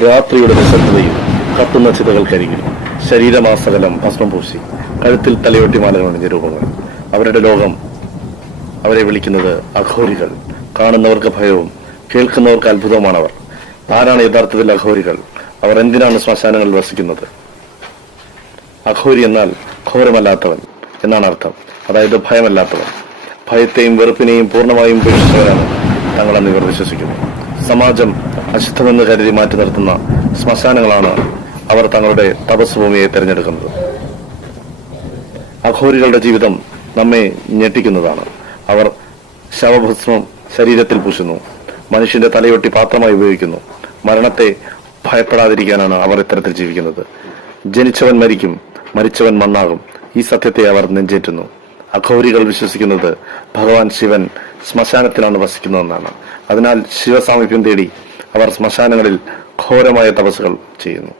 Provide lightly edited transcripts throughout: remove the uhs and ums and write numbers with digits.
രാത്രിയുടെ നിശബ്ദതയിൽ കത്തുന്ന ചിതകൾക്കരികിൽ ശരീരമാസകലം ഭസ്മം പൂശി കഴുത്തിൽ തലയൊട്ടിമാലകൾ അണിഞ്ഞ രൂപങ്ങൾ. അവരുടെ ലോകം അവരെ വിളിക്കുന്നത് അഘോരികൾ. കാണുന്നവർക്ക് ഭയവും കേൾക്കുന്നവർക്ക് അത്ഭുതവുമാണവർ. ആരാണ് യഥാർത്ഥത്തിൽ അഘോരികൾ? അവർ എന്തിനാണ് ശ്മശാനങ്ങളിൽ വസിക്കുന്നത്? അഘോരി എന്നാൽ ഘോരമല്ലാത്തവൻ എന്നാണ് അർത്ഥം. അതായത് ഭയമല്ലാത്തവൻ. ഭയത്തെയും വെറുപ്പിനെയും പൂർണ്ണമായും ഉപേക്ഷിച്ചവരാണ് തങ്ങളെന്ന് ഇവർ വിശ്വസിക്കുന്നു. സമാജം അശുദ്ധമെന്ന് കരുതി മാറ്റി നിർത്തുന്ന ശ്മശാനങ്ങളാണ് അവർ തങ്ങളുടെ തപസ്ഭൂമിയെ തിരഞ്ഞെടുക്കുന്നത്. അഘോരികളുടെ ജീവിതം നമ്മെ ഞെട്ടിക്കുന്നതാണ്. അവർ ശവഭസ്മം ശരീരത്തിൽ പൂശുന്നു, മനുഷ്യന്റെ തലയൊട്ടി പാത്രമായി ഉപയോഗിക്കുന്നു. മരണത്തെ ഭയപ്പെടാതിരിക്കാനാണ് അവർ ഇത്തരത്തിൽ ജീവിക്കുന്നത്. ജനിച്ചവൻ മരിക്കും, മരിച്ചവൻ മണ്ണാകും. ഈ സത്യത്തെ അവർ നെഞ്ചേറ്റുന്നു. അഘോരികൾ വിശ്വസിക്കുന്നത് ഭഗവാൻ ശിവൻ ശ്മശാനത്തിലാണ് വസിക്കുന്നതെന്നാണ്. അതിനാൽ ശിവസാമീപ്യം തേടി അവർ ശ്മശാനങ്ങളിൽ ഘോരമായ തപസ്സുകൾ ചെയ്യുന്നു.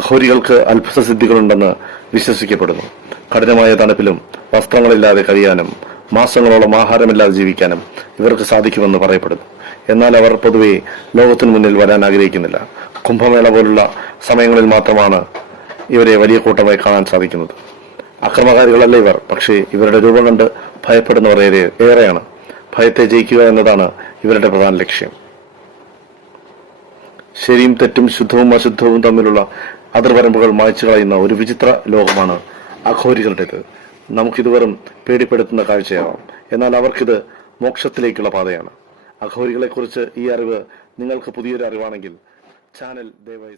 അഘോരികൾക്ക് അത്ഭുത സിദ്ധികളുണ്ടെന്ന് വിശ്വസിക്കപ്പെടുന്നു. കഠിനമായ തണുപ്പിലും വസ്ത്രങ്ങളില്ലാതെ കഴിയാനും മാസങ്ങളോളം ആഹാരമില്ലാതെ ജീവിക്കാനും ഇവർക്ക് സാധിക്കുമെന്ന് പറയപ്പെടുന്നു. എന്നാൽ അവർ പൊതുവെ ലോകത്തിനു മുന്നിൽ വരാൻ ആഗ്രഹിക്കുന്നില്ല. കുംഭമേള പോലുള്ള സമയങ്ങളിൽ മാത്രമാണ് ഇവരെ വലിയ കൂട്ടമായി കാണാൻ സാധിക്കുന്നത്. അക്രമകാരികളല്ല ഇവർ, പക്ഷേ ഇവരുടെ രൂപം കണ്ട് ഭയപ്പെടുന്നവർ ഏറെയാണ്. ഭയത്തെ ജയിക്കുക എന്നതാണ് ഇവരുടെ പ്രധാന ലക്ഷ്യം. ശരിയും തെറ്റും ശുദ്ധവും അശുദ്ധവും തമ്മിലുള്ള അതിർവരമ്പുകൾ മായ്ച്ചു കളയുന്ന ഒരു വിചിത്ര ലോകമാണ് അഘോരികളുടേത്. നമുക്കിത് വെറും പേടിപ്പെടുത്തുന്ന കാഴ്ചയാവാം, എന്നാൽ അവർക്കിത് മോക്ഷത്തിലേക്കുള്ള പാതയാണ്. അഘോരികളെ കുറിച്ച് ഈ അറിവ് നിങ്ങൾക്ക് പുതിയൊരു അറിവാണെങ്കിൽ ചാനൽ ദയവായി